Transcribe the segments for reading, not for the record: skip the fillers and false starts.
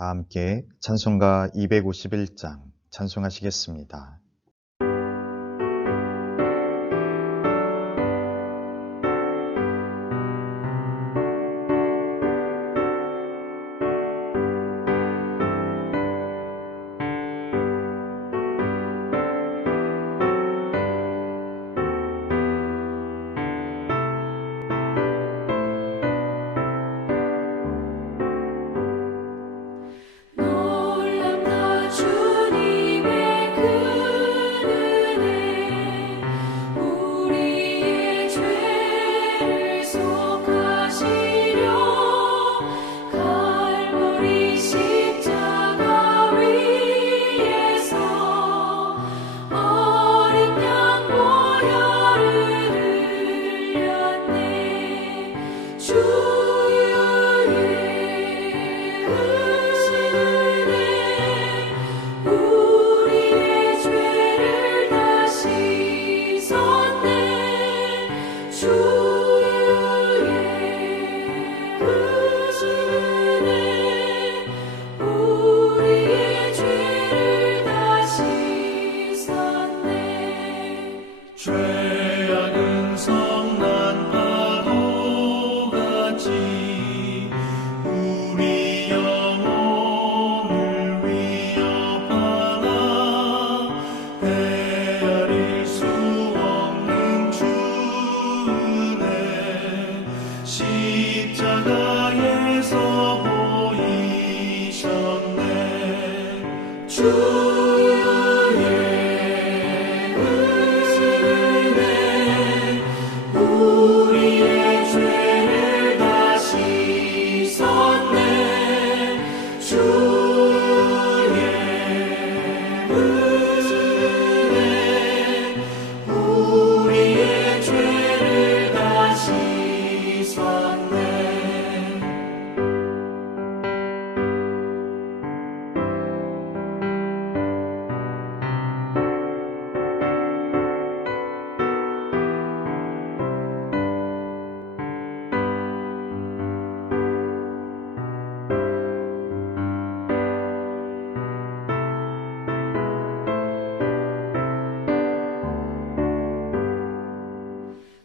다 함께 찬송가 251장 찬송하시겠습니다.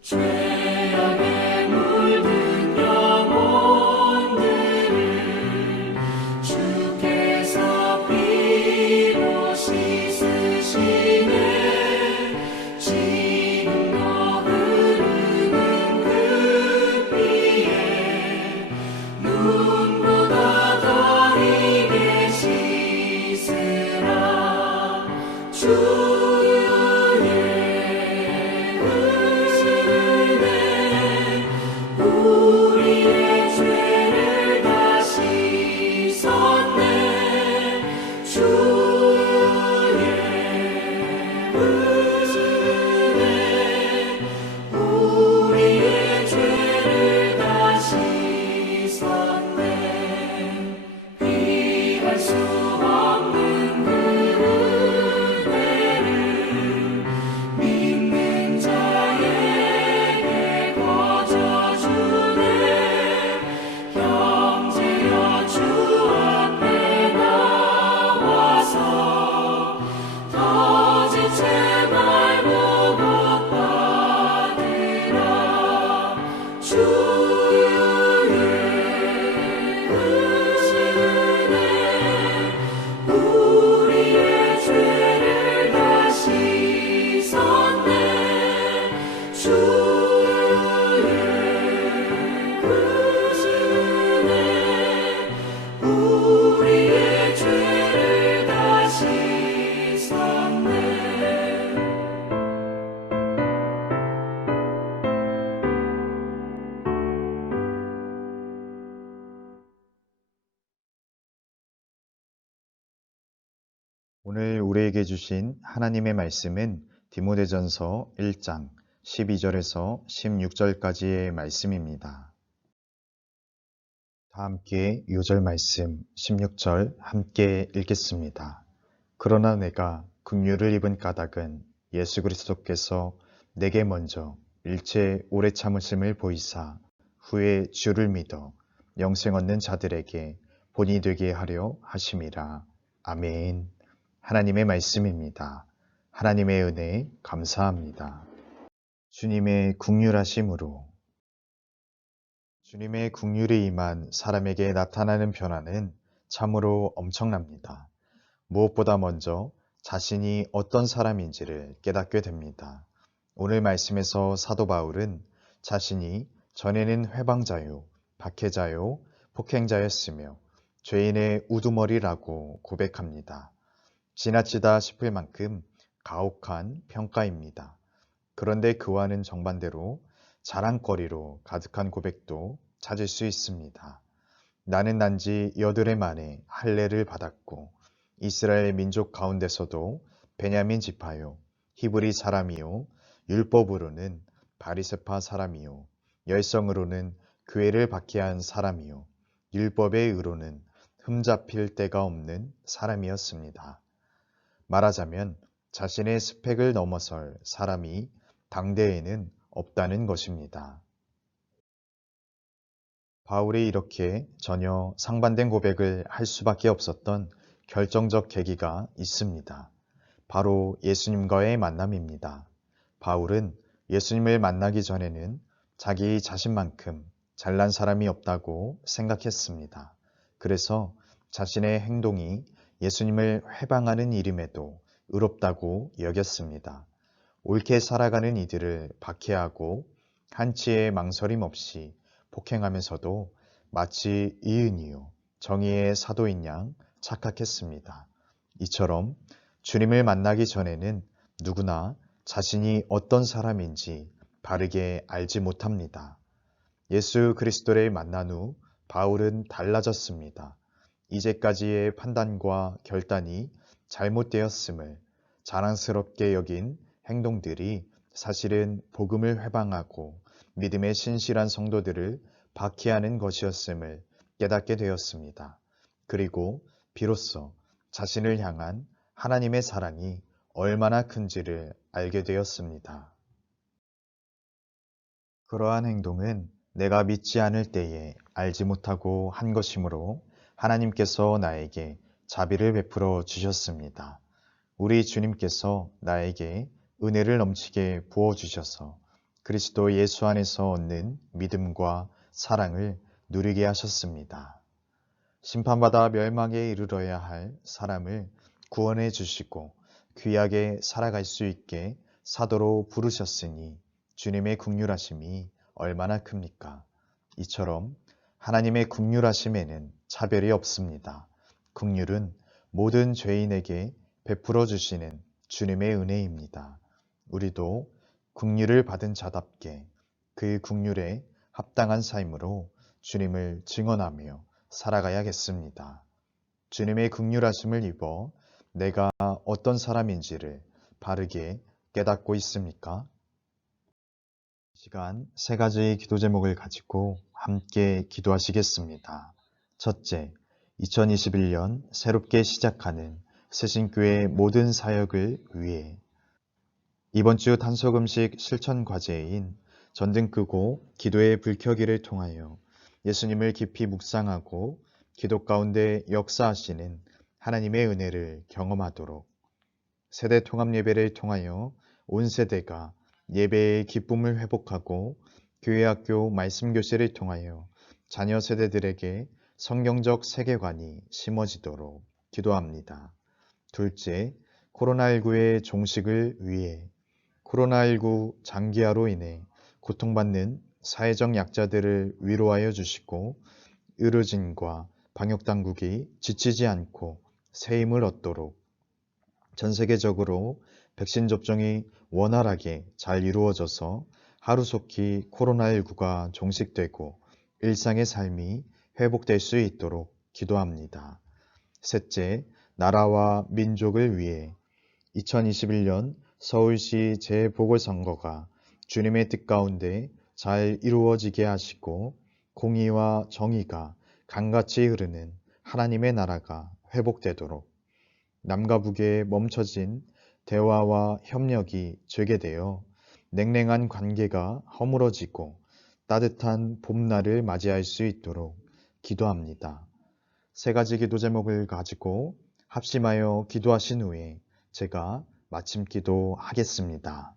죄악에 물든 영혼들을 주께서 피로 씻으시네. 지금도 흐르는 그 피에 눈보다 더 희게 씻으라. 오늘 우리에게 주신 하나님의 말씀은 디모데전서 1장 12절에서 16절까지의 말씀입니다. 다 함께 요절 말씀 16절 함께 읽겠습니다. 그러나 내가 긍휼을 입은 까닭은 예수 그리스도께서 내게 먼저 일체 오래 참으심을 보이사 후에 주를 믿어 영생 얻는 자들에게 본이 되게 하려 하심이라. 아멘. 하나님의 말씀입니다. 하나님의 은혜 감사합니다. 주님의 긍휼하심으로 주님의 긍휼이 임한 사람에게 나타나는 변화는 참으로 엄청납니다. 무엇보다 먼저 자신이 어떤 사람인지를 깨닫게 됩니다. 오늘 말씀에서 사도 바울은 자신이 전에는 회방자요, 박해자요, 폭행자였으며 죄인의 우두머리라고 고백합니다. 지나치다 싶을 만큼 가혹한 평가입니다. 그런데 그와는 정반대로 자랑거리로 가득한 고백도 찾을 수 있습니다. 나는 난지 8해 만에 할례를 받았고 이스라엘 민족 가운데서도 베냐민 지파요, 히브리 사람이요, 율법으로는 바리새파 사람이요, 열성으로는 교회를 박해한 사람이요, 율법의 의로는 흠잡힐 데가 없는 사람이었습니다. 말하자면 자신의 스펙을 넘어설 사람이 당대에는 없다는 것입니다. 바울이 이렇게 전혀 상반된 고백을 할 수밖에 없었던 결정적 계기가 있습니다. 바로 예수님과의 만남입니다. 바울은 예수님을 만나기 전에는 자기 자신만큼 잘난 사람이 없다고 생각했습니다. 그래서 자신의 행동이 예수님을 회방하는 일임에도 의롭다고 여겼습니다. 옳게 살아가는 이들을 박해하고 한치의 망설임 없이 폭행하면서도 마치 이은이요 정의의 사도인 양 착각했습니다. 이처럼 주님을 만나기 전에는 누구나 자신이 어떤 사람인지 바르게 알지 못합니다. 예수 그리스도를 만난 후 바울은 달라졌습니다. 이제까지의 판단과 결단이 잘못되었음을 자랑스럽게 여긴 행동들이 사실은 복음을 회방하고 믿음의 신실한 성도들을 박해하는 것이었음을 깨닫게 되었습니다. 그리고 비로소 자신을 향한 하나님의 사랑이 얼마나 큰지를 알게 되었습니다. 그러한 행동은 내가 믿지 않을 때에 알지 못하고 한 것이므로 하나님께서 나에게 자비를 베풀어 주셨습니다. 우리 주님께서 나에게 은혜를 넘치게 부어주셔서 그리스도 예수 안에서 얻는 믿음과 사랑을 누리게 하셨습니다. 심판받아 멸망에 이르러야 할 사람을 구원해 주시고 귀하게 살아갈 수 있게 사도로 부르셨으니 주님의 긍휼하심이 얼마나 큽니까? 이처럼 하나님의 긍휼하심에는 차별이 없습니다. 긍휼은 모든 죄인에게 베풀어 주시는 주님의 은혜입니다. 우리도 긍휼을 받은 자답게 그 긍휼에 합당한 삶으로 주님을 증언하며 살아가야겠습니다. 주님의 긍휼하심을 입어 내가 어떤 사람인지를 바르게 깨닫고 있습니까? 이 시간 3가지 기도 제목을 가지고 함께 기도하시겠습니다. 첫째, 2021년 새롭게 시작하는 새신교회 모든 사역을 위해 이번 주 단속음식 실천 과제인 전등 끄고 기도의 불 켜기를 통하여 예수님을 깊이 묵상하고 기도 가운데 역사하시는 하나님의 은혜를 경험하도록 세대 통합 예배를 통하여 온 세대가 예배의 기쁨을 회복하고 교회학교 말씀교실을 통하여 자녀 세대들에게 성경적 세계관이 심어지도록 기도합니다. 둘째, 코로나19의 종식을 위해 코로나19 장기화로 인해 고통받는 사회적 약자들을 위로하여 주시고 의료진과 방역당국이 지치지 않고 새 힘을 얻도록 전 세계적으로 백신 접종이 원활하게 잘 이루어져서 하루속히 코로나19가 종식되고 일상의 삶이 회복될 수 있도록 기도합니다. 셋째, 나라와 민족을 위해 2021년 서울시 재보궐선거가 주님의 뜻 가운데 잘 이루어지게 하시고 공의와 정의가 강같이 흐르는 하나님의 나라가 회복되도록 남과 북에 멈춰진 대화와 협력이 재개되어 냉랭한 관계가 허물어지고 따뜻한 봄날을 맞이할 수 있도록 기도합니다. 세 가지 기도 제목을 가지고 합심하여 기도하신 후에 제가 마침 기도하겠습니다.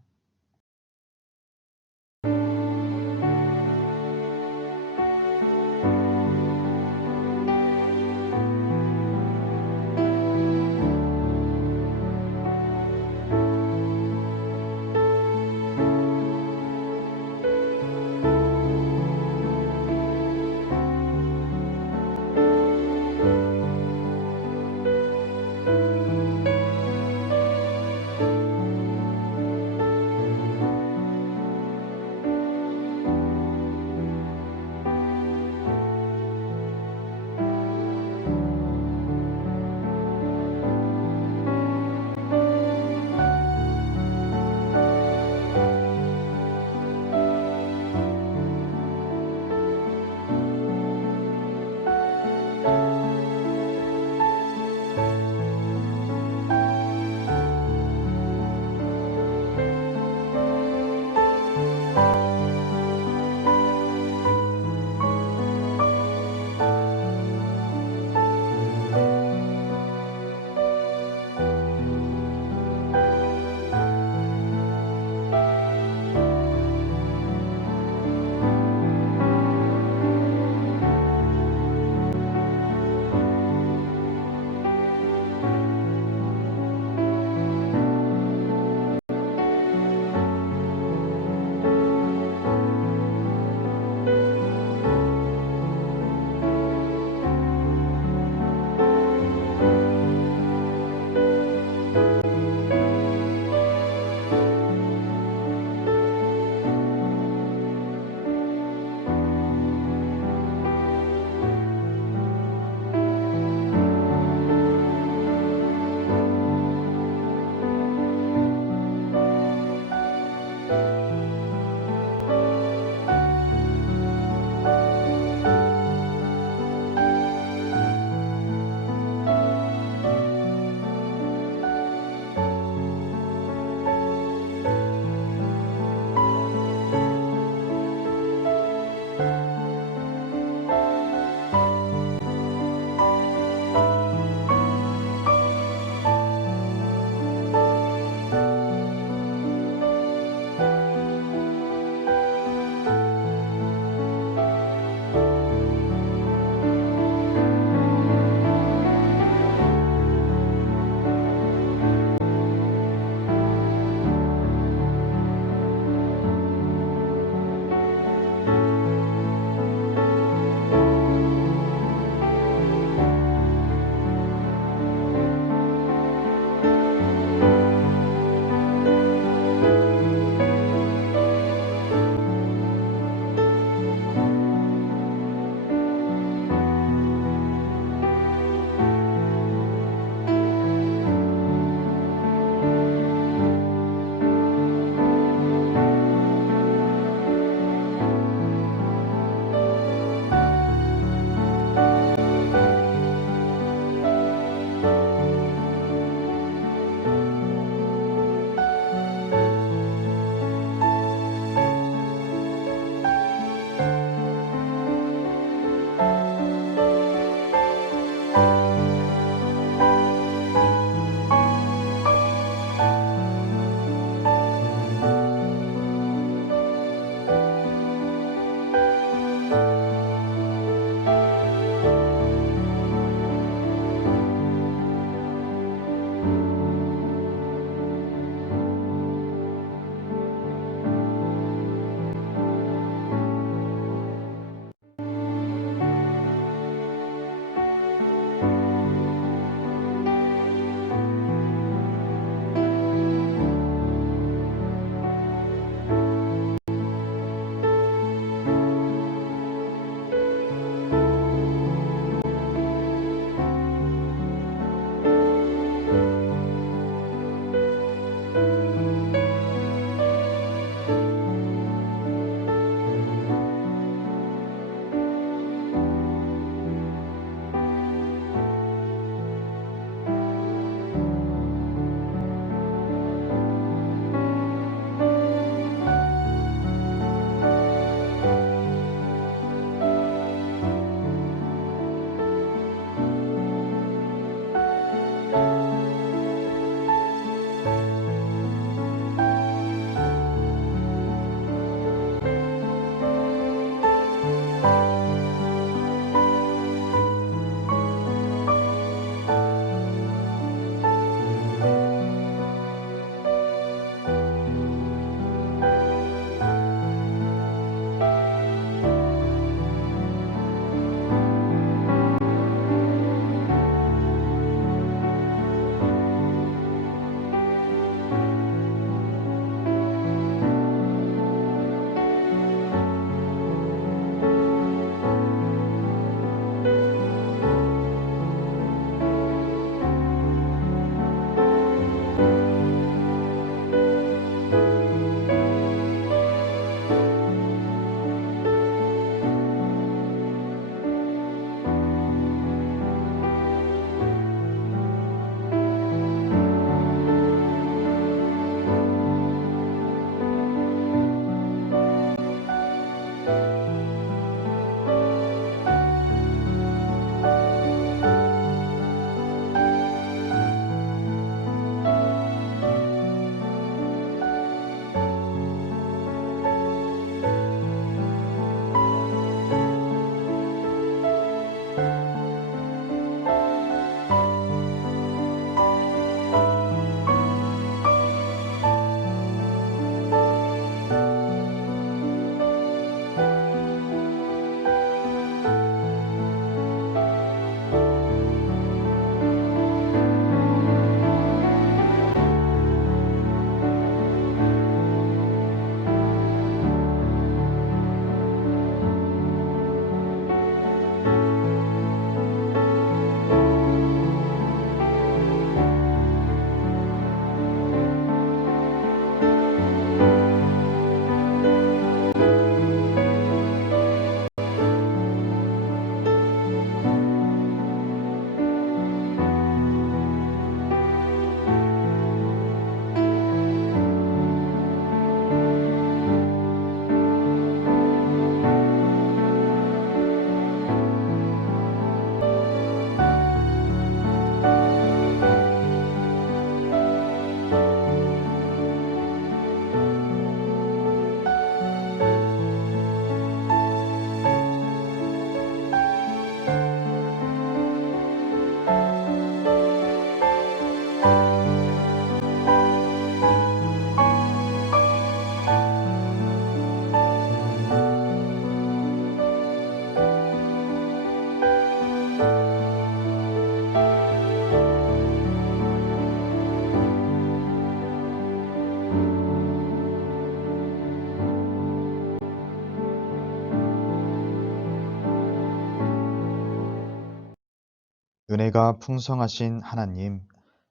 은혜가 풍성하신 하나님,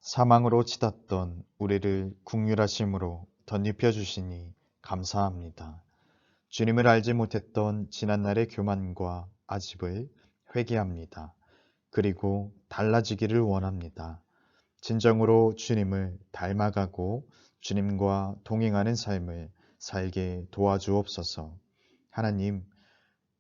사망으로 치닫던 우리를 긍휼하심으로 덧입혀 주시니 감사합니다. 주님을 알지 못했던 지난날의 교만과 아집을 회개합니다. 그리고 달라지기를 원합니다. 진정으로 주님을 닮아가고 주님과 동행하는 삶을 살게 도와주옵소서. 하나님,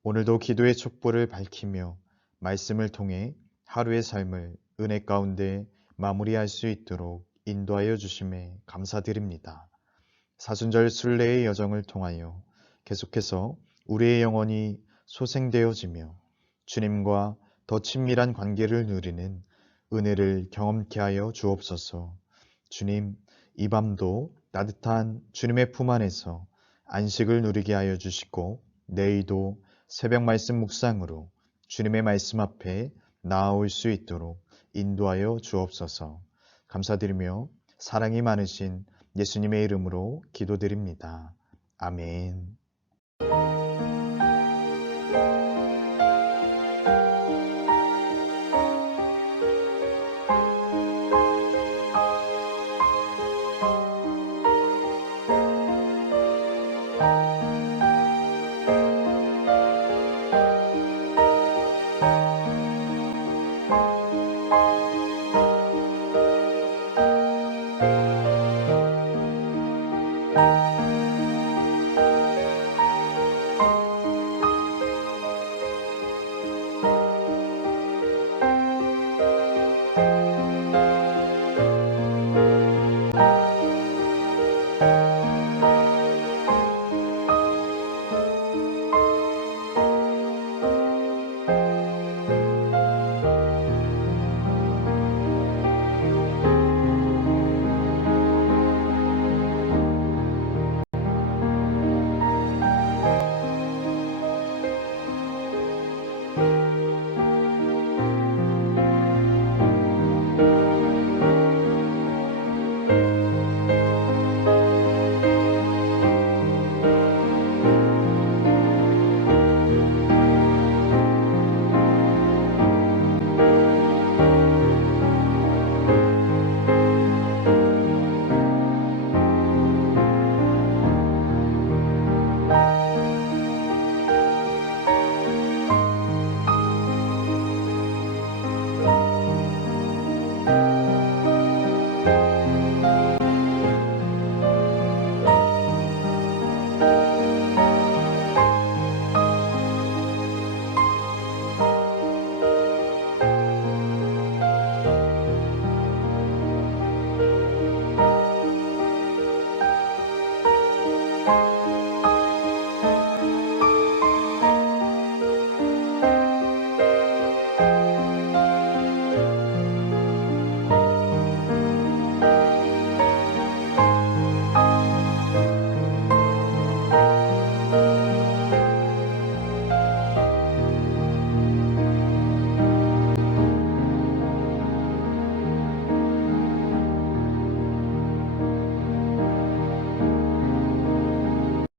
오늘도 기도의 촛불을 밝히며 말씀을 통해 하루의 삶을 은혜 가운데 마무리할 수 있도록 인도하여 주심에 감사드립니다. 사순절 순례의 여정을 통하여 계속해서 우리의 영혼이 소생되어지며 주님과 더 친밀한 관계를 누리는 은혜를 경험케 하여 주옵소서. 주님, 이 밤도 따뜻한 주님의 품 안에서 안식을 누리게 하여 주시고 내일도 새벽 말씀 묵상으로 주님의 말씀 앞에 나아올 수 있도록 인도하여 주옵소서. 감사드리며 사랑이 많으신 예수님의 이름으로 기도드립니다. 아멘.